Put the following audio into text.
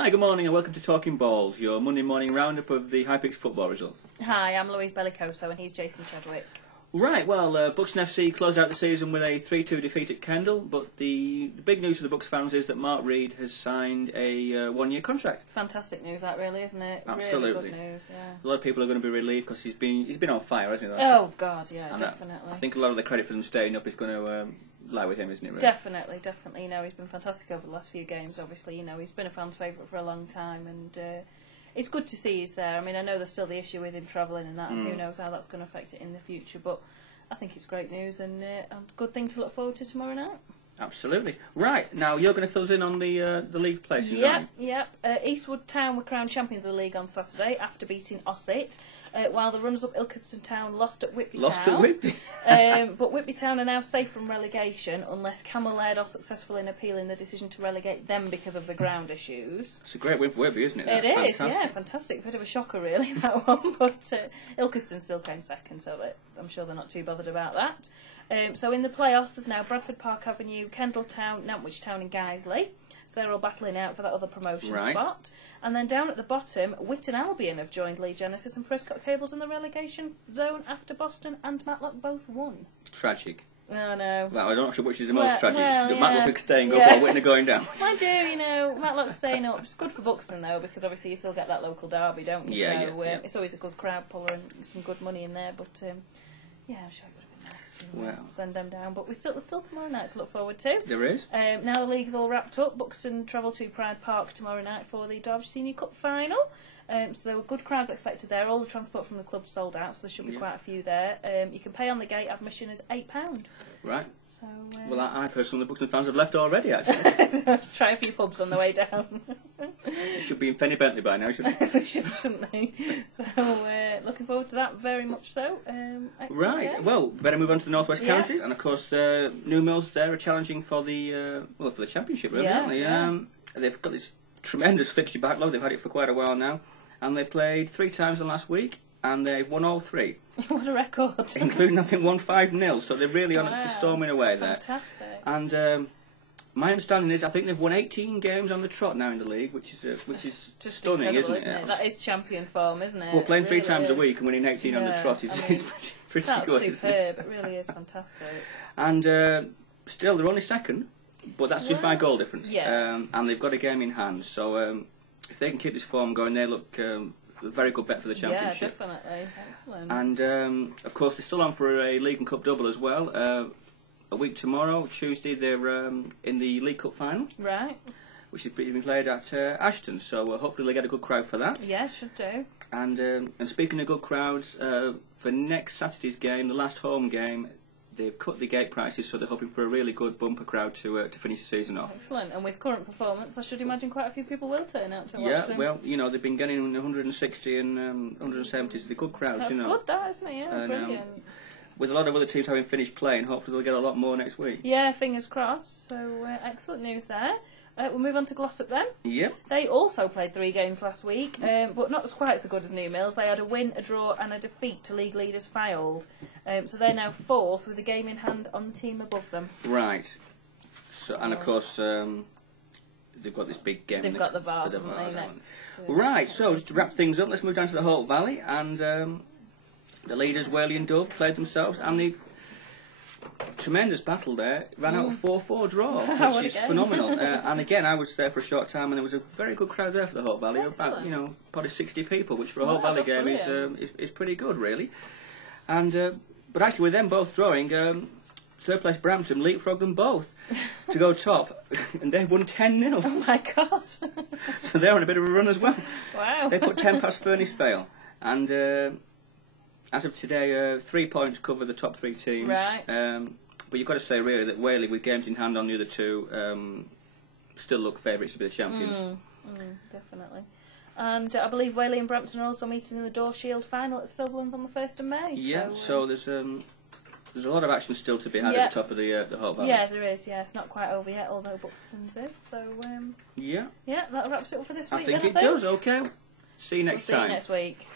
Hi, good morning and welcome to Talking Balls, your Monday morning roundup of the High Picks football results. Hi, I'm Louise Bellicoso and he's Jason Chadwick. Right, well, Buxton FC closed out the season with a 3-2 defeat at Kendal, but the big news for the Bucks fans is that Mark Reed has signed a one-year contract. Fantastic news, that really, isn't it? Absolutely. Really good news, yeah. A lot of people are going to be relieved because he's been on fire, hasn't he? Oh, God, yeah, and definitely. I think a lot of the credit for them staying up is going to lie with him, isn't it, really? Definitely. You know, he's been fantastic over the last few games, obviously. You know, he's been a fan's favourite for a long time and it's good to see he's there. I mean, I know there's still the issue with him travelling and that, and who knows how that's going to affect it in the future, but I think it's great news and a good thing to look forward to tomorrow night. Absolutely. Right, now you're going to fill us in on the league places, Yep. Eastwood Town were crowned champions of the league on Saturday after beating Ossett, while the runners-up Ilkeston Town lost at Whitby Town. But Whitby Town are now safe from relegation unless Camel Laird are successful in appealing the decision to relegate them because of the ground issues. It's a great win for Whitby, isn't it? It is, yeah, fantastic. Bit of a shocker, really, that one. But Ilkeston still came second, so I'm sure they're not too bothered about that. So in the playoffs, there's now Bradford Park Avenue, Kendal Town, Nantwich Town and Guiseley. So they're all battling out for that other promotion spot. And then down at the bottom, Witton Albion have joined Lee Genesis and Prescott Cables in the relegation zone after Boston and Matlock both won. Tragic. Oh, no. Well, I'm not sure which is the most tragic. Well, Matlock staying up or Witton going down. Mind you, you know, Matlock staying up. It's good for Buxton, though, because obviously you still get that local derby, don't you? Yeah, so yeah. It's always a good crowd puller and some good money in there. But, yeah, I'm sure it would have been nice to send them down. But there's still tomorrow night to look forward to. There is. Now the league's all wrapped up. Buxton travel to Pride Park tomorrow night for the Derby Senior Cup final. So there were good crowds expected there. All the transport from the club sold out, so there should be quite a few there. You can pay on the gate. Admission is £8. Right. So, well, I personally, the Buxton fans have left already, actually. Try a few pubs on the way down. They should be in Penny Bentley by now, shouldn't they? They shouldn't they? So, looking forward to that very much so. Right, yeah. well, better move on to the North West Counties. And, of course, New Mills there are challenging for the for the championship, really, aren't they? They've got this tremendous fixture backlog. They've had it for quite a while now. And they played 3 times in the last week. And they've won all 3. What a record. Including, I think, 5-0. So they're really on it, storming away there. Fantastic. And my understanding is I think they've won 18 games on the trot now in the league, which is just stunning, isn't it? That is champion form, isn't it? Well, playing really 3 times a week and winning 18 on the trot is pretty good. That's superb. It really is fantastic. And still, they're only second, but that's just by goal difference. Yeah. And they've got a game in hand. So if they can keep this form going, they look a very good bet for the championship. Yeah, definitely. Excellent. And, of course, they're still on for a League and Cup double as well. A week tomorrow, Tuesday, they're in the League Cup final. Right. Which is being played at Ashton. So hopefully they'll get a good crowd for that. Yeah, should do. And speaking of good crowds, for next Saturday's game, the last home game, they've cut the gate prices, so they're hoping for a really good bumper crowd to finish the season off. Excellent. And with current performance, I should imagine quite a few people will turn out to watch them. Yeah, well, you know, they've been getting 160 and 170s, the good crowds, That's you know. good, that, isn't it? Yeah, brilliant. With a lot of other teams having finished playing, hopefully they'll get a lot more next week. Yeah, fingers crossed. So, excellent news there. We'll move on to Glossop then. Yep. They also played 3 games last week, but not quite so good as New Mills. They had a win, a draw and a defeat to league leaders Fylde. So they're now 4th with a game in hand on the team above them. Right. So, and of course, they've got this big game. They've got the Vars, haven't they? Right, so just to wrap things up, let's move down to the Hope Valley. And the leaders, Whaley and Dove, played themselves. And the tremendous battle there ran out of 4-4 draw, which is phenomenal. And again, I was there for a short time, and there was a very good crowd there for the Hope Valley. About probably 60 people, which for a Hope Valley game is pretty good, really. And but actually, with them both drawing, third place Brampton leapfrogged them both to go top, and they won 10-0. Oh my God! So they're on a bit of a run as well. Wow! They put 10 past Furnace Vale, and as of today, 3 points cover the top 3 teams. Right. But you've got to say, really, that Whaley, with games in hand on the other 2, still look favourites to be the champions. Definitely. And I believe Whaley and Brampton are also meeting in the Door Shield final at the Silverlands on the 1st of May. Yeah, so there's a lot of action still to be had at the top of the Hope Valley. Yeah, there is, yeah. It's not quite over yet, although Buxton's is. So, yeah, that wraps it up for this week. I think it does, okay. See you next time. See you next week.